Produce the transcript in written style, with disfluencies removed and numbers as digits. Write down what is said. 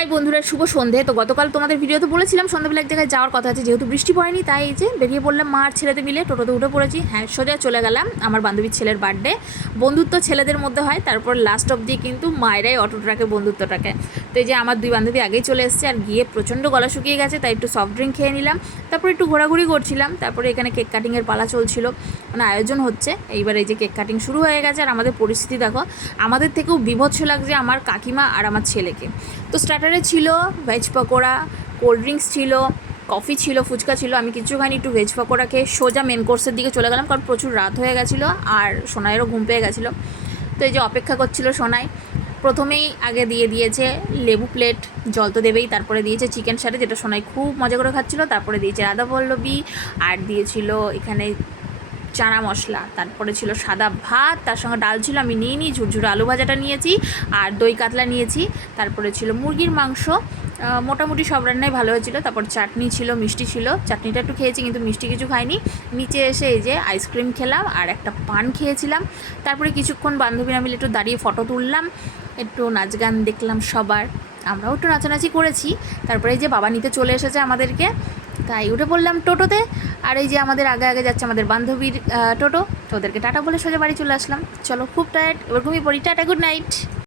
High বন্ধুরা, শুভ সন্ধে। তো গতকাল তোমাদের ভিডিওতে বলেছিলাম সন্ধ্যাবেলা এক জায়গায় যাওয়ার কথা আছে, যেহেতু বৃষ্টি পড়েনি তাই এই যে বেরিয়ে পড়লাম মা আর ছেলেদের মিলে। টোটোতে উঠে পড়েছি। হ্যাঁ, সোজা চলে গেলাম আমার বান্ধবীর ছেলের বার্থডে। বন্ধুত্ব ছেলেদের মধ্যে হয়, তারপর লাস্ট অব দিয়ে কিন্তু মায়েরাই অটুট রাখে বন্ধুত্বটাকে। তো এই যে আমার দুই বান্ধবী আগেই চলে এসেছে, আর গিয়ে প্রচণ্ড গলা শুকিয়ে গেছে, তাই একটু সফট ড্রিঙ্ক খেয়ে নিলাম। তারপরে একটু ঘোরাঘুরি করছিলাম। তারপরে এখানে কেক কাটিংয়ের পালা চলছিল, মানে আয়োজন হচ্ছে। এইবার এই যে কেক কাটিং শুরু হয়ে গেছে, আর আমাদের পরিস্থিতি দেখো, আমাদের থেকেও বিভৎস লাগছে আমার কাকিমা আর আমার ছেলেকে। তো স্টার্টারে ছিল ভেজ পকোড়া, কোল্ড ড্রিঙ্কস ছিল, কফি ছিল, ফুচকা ছিল। আমি কিছু খাইনি, একটু ভেজ পকোড়া খেয়ে সোজা মেন কোর্সের দিকে চলে গেলাম, কারণ প্রচুর রাত হয়ে গেছিলো আর সোনাইয়েরও ঘুম পেয়ে গেছিলো। তো এই যে অপেক্ষা করছিল সোনাই, প্রথমেই আগে দিয়ে দিয়েছে লেবু প্লেট, জল তো দেবেই, তারপরে দিয়েছে চিকেন সাথে, যেটা সোনাই খুব মজা করে খাচ্ছিলো। তারপরে দিয়েছে রাধা পল্লবী, আর দিয়েছিল এখানে চানা মশলা, তারপরে ছিল সাদা ভাত, তার সঙ্গে ডাল ছিল, আমি নিয়ে নিই ঝুরঝুরে আলু ভাজাটা নিয়েছি, আর দই কাতলা নিয়েছি। তারপরে ছিল মুরগির মাংস। মোটামুটি সব রান্নাই ভালো হয়েছিল। তারপর চাটনি ছিল, মিষ্টি ছিল। চাটনিটা একটু খেয়েছি, কিন্তু মিষ্টি কিছু খাইনি। নিচে এসে এই যে আইসক্রিম খেলাম আর একটা পান খেয়েছিলাম। তারপরে কিছুক্ষণ বান্ধবীরা মিলে একটু দাঁড়িয়ে ফটো তুললাম, একটু নাচ গান দেখলাম সবার, আমরাও একটু নাচানাচি করেছি। তারপরে এই যে বাবা নিতে চলে এসেছে আমাদেরকে, তাই উঠে পড়লাম টোটোতে। আর এই যে আমাদের আগে আগে যাচ্ছে আমাদের বান্ধবীর টোটো, তো ওদেরকে টাটা বলে সোজা বাড়ি চলে আসলাম। চলো, খুব টায়ার্ড, এবার ঘুমিয়ে পড়ি। Tata, good night.